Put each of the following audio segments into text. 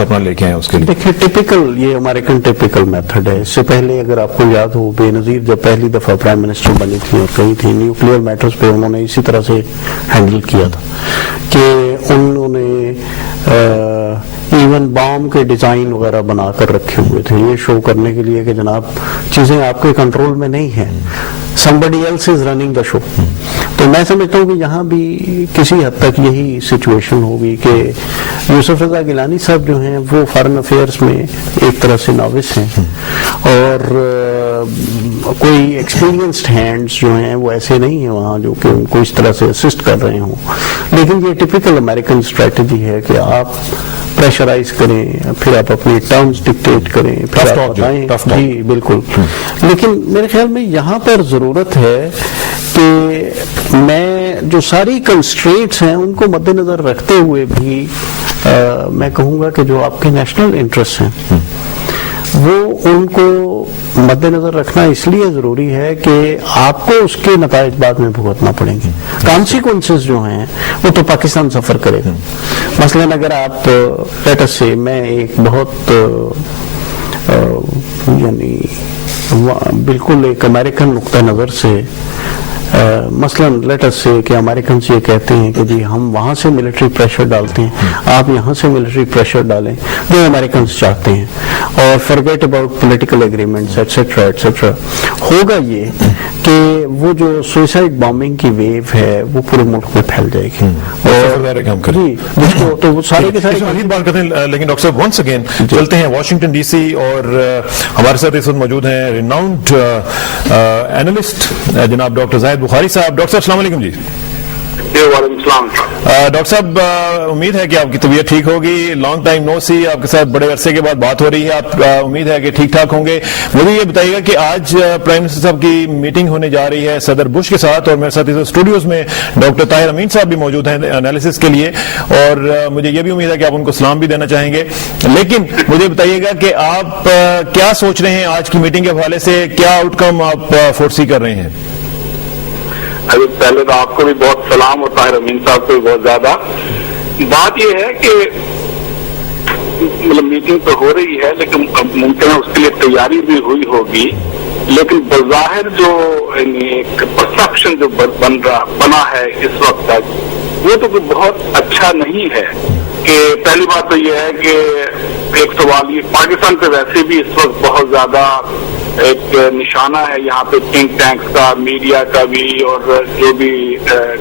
اپنا لے کے آئے اس کے لیے؟ دیکھیے ٹپیکل یہ امریکن ٹپیکل میتھڈ ہے. اس سے پہلے اگر آپ کو یاد ہو بے نظیر جب پہلی دفعہ پرائم منسٹر بنی تھی اور کہی تھی نیوکلیئر میٹرز پہ انہوں نے اسی طرح سے ہینڈل کیا تھا کہ انہوں نے ایون بام کے ڈیزائن وغیرہ بنا کر رکھے ہوئے تھے یہ شو کرنے کے لیے کہ جناب چیزیں آپ کے کنٹرول میں نہیں ہیں, somebody else is running the show. تو میں سمجھتا ہوں کہ یہاں بھی کسی حد تک یہی سچویشن ہوگی کہ یوسف رضا گیلانی صاحب جو ہیں وہ فارن افیئرس میں ایک طرح سے ناوس ہیں اور کوئی ایکسپیرینسڈ ہینڈز جو ہیں وہ ایسے نہیں ہیں وہاں جو کہ ان کو اس طرح سے اسسٹ کر رہے ہوں. لیکن یہ ٹپیکل امریکن اسٹریٹجی ہے کہ آپ پریشرائز کریں, پھر آپ اپنی ٹرمز ڈکٹیٹ کریں, پھر آپ بتائیں. جی بالکل. لیکن میرے خیال میں یہاں پر ضرورت ہے کہ میں جو ساری کنسٹرینٹس ہیں ان کو مد نظر رکھتے ہوئے بھی میں کہوں گا کہ جو آپ کے نیشنل انٹرسٹ ہیں وہ ان کو مد نظر رکھنا اس لیے ضروری ہے کہ آپ کو اس کے نتائج بعد میں بھگتنا پڑیں گے. کانسیکوینسز جو ہیں وہ تو پاکستان سفر کرے گا. مثلاً اگر آپ لیٹس سے میں ایک بہت یعنی بالکل ایک امریکن نقطہ نظر سے مثلاً لیٹس سے کہ امریکنز یہ کہتے ہیں کہ جی ہم وہاں سے ملٹری پریشر ڈالتے ہیں, آپ یہاں سے ملٹری پریشر ڈالیں, جو امریکنز چاہتے ہیں, اور forget about political agreements et cetera et cetera. ہوگا یہ کہ وہ جو سوئسائڈ بامبنگ کی ویو ہے وہ پورے ملک میں پھیل جائے گی. جی تو وہ سارے کے سارے بات کرتے ہیں. لیکن ڈاکٹر صاحب ونس اگین چلتے ہیں واشنگٹن ڈی سی, اور ہمارے ساتھ اس وقت موجود ہیں ریناؤنڈ اینالسٹ جناب ڈاکٹر زاہد بخاری صاحب. ڈاکٹر صاحب السلام علیکم. جی وعلیکم السلام. ڈاکٹر صاحب امید ہے کہ آپ کی طبیعت ٹھیک ہوگی. لانگ ٹائم نو سی, آپ کے ساتھ بڑے عرصے کے بعد بات ہو رہی ہے. آپ امید ہے کہ ٹھیک ٹھاک ہوں گے. مجھے یہ بتائیے گا کہ آج پرائم منسٹر صاحب کی میٹنگ ہونے جا رہی ہے صدر بش کے ساتھ, اور میرے ساتھ اس اسٹوڈیوز میں ڈاکٹر طاہر امین صاحب بھی موجود ہیں انالیسس کے لیے, اور مجھے یہ بھی امید ہے کہ آپ ان کو سلام بھی دینا چاہیں گے. لیکن مجھے بتائیے گا کہ آپ کیا سوچ رہے ہیں آج کی میٹنگ کے حوالے سے, کیا آؤٹ کم آپ فورسی کر رہے ہیں؟ ابھی پہلے تو آپ کو بھی بہت سلام, اور طاہر امین صاحب کو بھی بہت زیادہ. بات یہ ہے کہ مطلب میٹنگ تو ہو رہی ہے لیکن ممکن ہے اس کے لیے تیاری بھی ہوئی ہوگی, لیکن بظاہر جو ایک پرسپشن جو بنا ہے اس وقت تک وہ تو کوئی بہت اچھا نہیں ہے. کہ پہلی بات تو یہ ہے کہ ایک سوال یہ پاکستان پہ ویسے بھی اس وقت بہت زیادہ ایک نشانہ ہے یہاں پہ تھنک ٹینکس کا, میڈیا کا بھی, اور جو بھی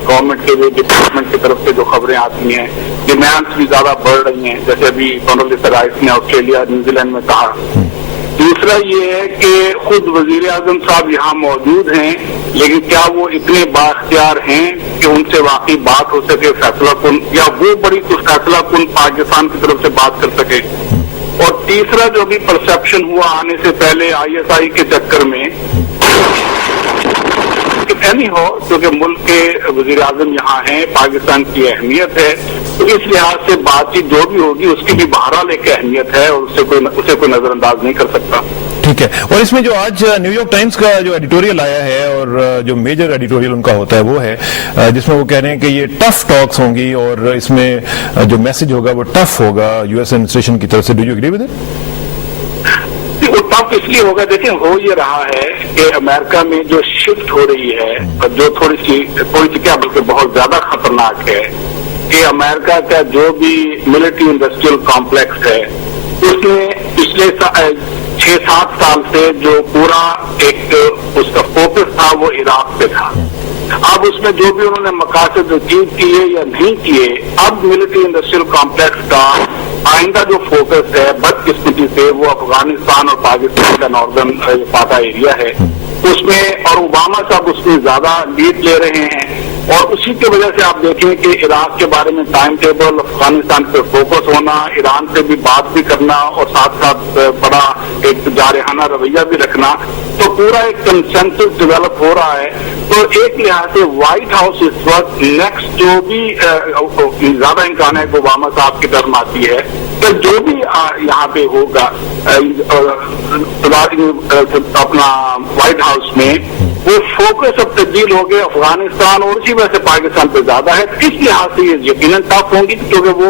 گورنمنٹ کے بھی ڈپارٹمنٹ کی طرف سے جو خبریں آتی ہیں, ڈیمانڈس بھی زیادہ بڑھ رہی ہیں, جیسے ابھی کونڈولیزا رائس نے آسٹریلیا نیوزی لینڈ میں کہا. دوسرا یہ ہے کہ خود وزیر اعظم صاحب یہاں موجود ہیں, لیکن کیا وہ اتنے بااختیار ہیں کہ ان سے واقعی بات ہو سکے فیصلہ کن, یا وہ بڑی کچھ فیصلہ کن پاکستان کی طرف سے بات کر سکے. اور تیسرا جو بھی پرسپشن ہوا آنے سے پہلے آئی ایس آئی کے چکر میں, نہیں ہو کیونکہ ملک کے وزیر اعظم یہاں ہیں, پاکستان کی اہمیت ہے, تو اس لحاظ سے بات چیت جو بھی ہوگی اس کی بھی بہرحال ایک اہمیت ہے, اور اسے کوئی نظر انداز نہیں کر سکتا. ٹھیک ہے. اور اس میں جو آج نیو یارک ٹائمز کا جو ایڈیٹوریل آیا ہے, اور جو میجر ایڈیٹوریل ان کا ہوتا ہے وہ ہے جس میں وہ کہہ رہے ہیں کہ یہ ٹف ٹاکس ہوں گی, اور اس میں جو میسج ہوگا وہ ٹف ہوگا یو ایس ایڈمنسٹریشن کی طرف سے. Do you agree with it? وہ ٹف اس لیے ہوگا, دیکھیں ہو یہ رہا ہے کہ امریکہ میں جو شفٹ ہو رہی ہے, اور جو تھوڑی سی کیا بلکہ بہت زیادہ خطرناک ہے, کہ امریکہ کا جو بھی ملٹری انڈسٹریل کمپلیکس ہے اس میں پچھلے 6-7 سال سے جو پورا ایک اس کا فوکس تھا وہ عراق پہ تھا. اب اس میں جو بھی انہوں نے مقاصد اچیو کیے یا نہیں کیے, اب ملٹری انڈسٹریل کمپلیکس کا آئندہ جو فوکس ہے بدقسمتی سے وہ افغانستان اور پاکستان کا ناردرن فاٹا ایریا ہے اس میں, اور اوباما صاحب اس میں زیادہ لیڈ لے رہے ہیں. اور اسی کی وجہ سے آپ دیکھیں کہ عراق کے بارے میں ٹائم ٹیبل, افغانستان پہ فوکس ہونا, ایران سے بھی بات بھی کرنا, اور ساتھ ساتھ بڑا ایک جارحانہ رویہ بھی رکھنا, تو پورا ایک کنسنسس ڈیولپ ہو رہا ہے. تو ایک لحاظ سے وائٹ ہاؤس اس وقت نیکسٹ جو بھی زیادہ امکان ہے کہ اوباما صاحب کی ٹرم آتی ہے, تو جو بھی یہاں پہ ہوگا اپنا وائٹ ہاؤس میں, وہ فوکس اب تبدیل ہو گئے افغانستان اور اسی وجہ سے پاکستان پہ زیادہ ہے. اس لحاظ سے یہ یقیناً ٹف ہوں گی, کیونکہ وہ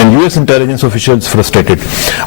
and US intelligence officials frustrated।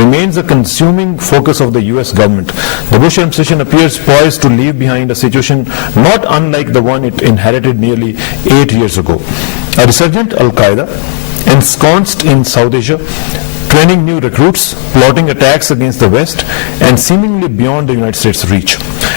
remains a consuming focus of the US government, the Bush administration appears poised to leave behind a situation not unlike the one it inherited nearly 8 years ago. A resurgent Al-Qaeda ensconced in South Asia, training new recruits, plotting attacks against the West, and seemingly beyond the United States' reach।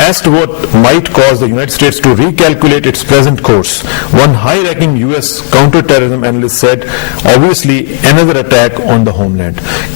asked what might cause the United States to recalculate its present course, one high-ranking US counter-terrorism analyst said, obviously another attack on the homeland।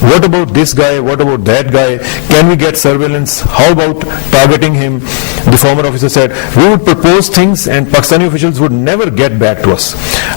what about this guy, what about that guy, can we get surveillance, how about targeting him? The former officer said, we would propose things and Pakistani officials would never get back to us।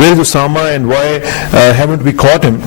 where is Osama and why haven't we caught him?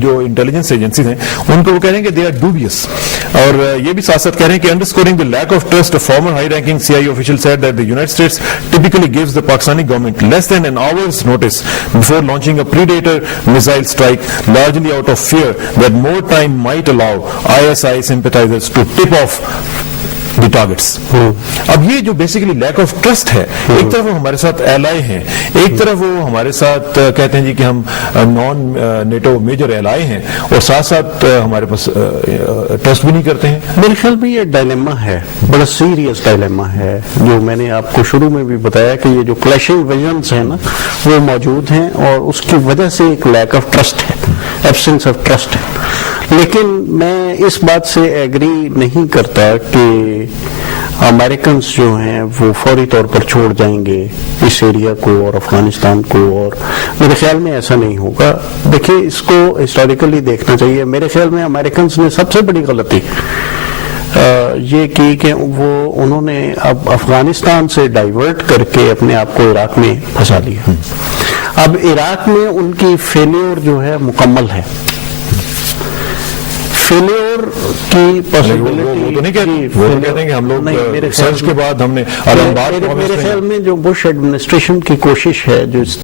جو intelligence agencies ہیں ان کو وہ کہہ رہے ہیں کہ they are ڈوبیس، اور یہ بھی ساتھ ساتھ کہہ رہے ہیں کہ underscoring the lack of trust former high ranking CIA official said that the United States typically gives the Pakistani government less than an hour's notice before launching a Predator missile strike, largely out of fear that more time might allow ISI sympathizers to tip off the targets. اب یہ جو basically leak of trust ہے، ایک طرف وہ ہمارے ساتھ ایلائی ہیں، ایک طرف وہ ہمارے ساتھ کہتے ہیں جی کہ ہم نان نیٹو میجر ایلائی ہیں، اور ساتھ ساتھ ہمارے پاس ٹرسٹ بھی نہیں کرتے ہیں. میرے خیال میں یہ ڈائلیما ہے، بڑا سیریس ڈائلیما ہے، جو میں نے آپ کو شروع میں بھی بتایا کہ یہ جو کلیشنگ ویژنز ہیں نا وہ موجود ہیں، اور اس کی وجہ سے ایک لیک آف ٹرسٹ ہے، ایبسنس آف ٹرسٹ ہے. لیکن میں اس بات سے ایگری نہیں کرتا کہ امریکنز جو ہیں وہ فوری طور پر چھوڑ جائیں گے اس ایریا کو اور افغانستان کو، اور میرے خیال میں ایسا نہیں ہوگا. دیکھیں اس کو ہسٹوریکلی دیکھنا چاہیے. میرے خیال میں امریکنز نے سب سے بڑی غلطی یہ کی کہ انہوں نے اب افغانستان سے ڈائیورٹ کر کے اپنے آپ کو عراق میں پھنسا لیا. اب عراق میں ان کی فیلیور جو ہے مکمل ہے. فیلیور کی پاسبلٹی وہ تو نہیں کہتے، وہ کہتے ہیں کہ ہم لوگ ریسرچ کے بعد ہم نے میرے خیال میں جو بش ایڈمنسٹریشن کی کوشش ہے جو